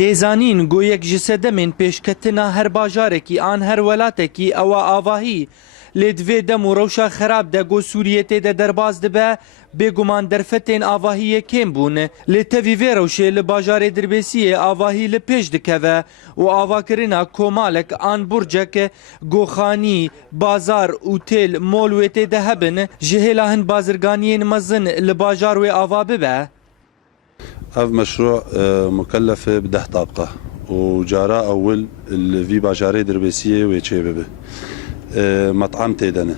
تێزانین گۆیەک ji sedemên pêşketina her bajarekî an her welatekî ewa avahî lê divê dem û rewşa xerab de got Sûriyê tê de derbas dibe bêguman derfetên avahiyê kêm bûn lê tevî vê rewşê li bajarê Dirbêsiyê avahî li pêş dikeve û avakirina komalek an burcek goxanî bazar û têl mol wê tê de hebin ji hêla hin bazirganiyên mezin li bajar wê ava bibe. هذا مشروع مكلف ب10 طابقة وجارة أول في باجاري دربيسية ويتشيبه مطعم تيدنه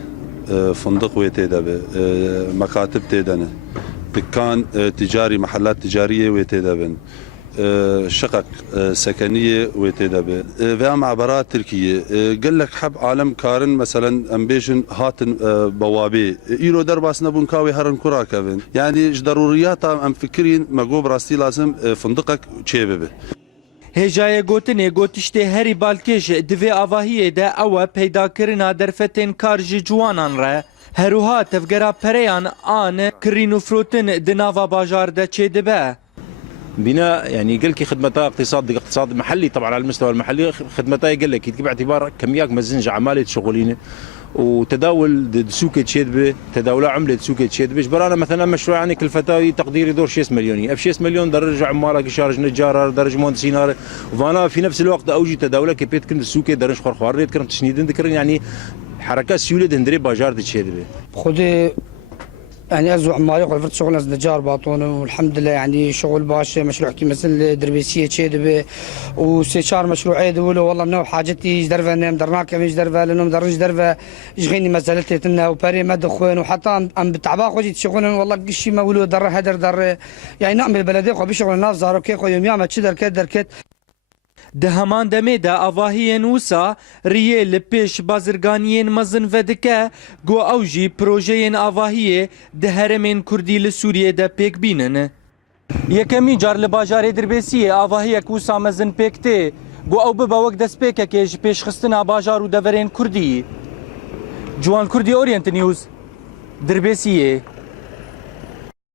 فندق ويتيدبه مكاتب تيدنه دكان تجاري محلات تجارية ويتيدبن شقق سكنية ويتيدبه في معبرات تركية قال لك حب عالم كارن مثلا امبيجن هاتن بوابي ايرو درباس نبون كاوي هرن كرا كافن يعني ضروريات ام فكرين مقوب راستي لازم فندقك تشيبه هێژایە گوتنê gotiştê herî balkêj divê avahiyê de ew e peydakirina derfetên kar ji ciwanan re herûha tevgera pereyan an kirîn û firotin di nava bajar de çêdibe. بناء يعني قال لك خدمتها اقتصاد محلي طبعا على المستوى المحلي خدمتها يقول لك باعتبار كميات مزنجة عمالة شغلينه وتداول سوكة شيدبه تداول عملة سوكة شيدبه جبرانا مثلا مشروع يعني كلفتها تقدير يدور 6 مليون 6 مليون درج عمالة شارج نجار درج مهندسين وانا في نفس الوقت اوجي تداولة كبيت كنت سوكة درج خرخوار ريت كرم تشنيدن ذكرن يعني حركات سيولة دندري باجار تشيدبه خذي يعني أزوع عمالي قلت شغل ناس نجار باطون والحمد لله يعني شغل باش مشروع كي مثل دربيسية شيء وسيشار مشروعي دولة والله منو حاجتي درفة نام درناك مش درفة لأنهم درنش درفة يشغيني مسألتي تنا وبري ما دخون وحتى أم بتعبا خوجي تشغلون والله قشي ما ولو در هدر در يعني نعمل بلدي خو بيشغل ناف زارو كي خو يوم يعمل شدر كد دركت Di heman demê de avahiyên wisa riyê li pêş bazirganiyên mezin vedike got ew jî projeyên avahiyê di heremên Kurdî li Sûriyê de pêk bînin. Yekemîn car li bajarê Dirbêsiyê avahiyek wisa mezin pêk tê got ew bibe wek destpêkekê ji pêşxistina bajar û deverên Kurdî. Ciwan Kurdî Orient News Dirbêsiyê.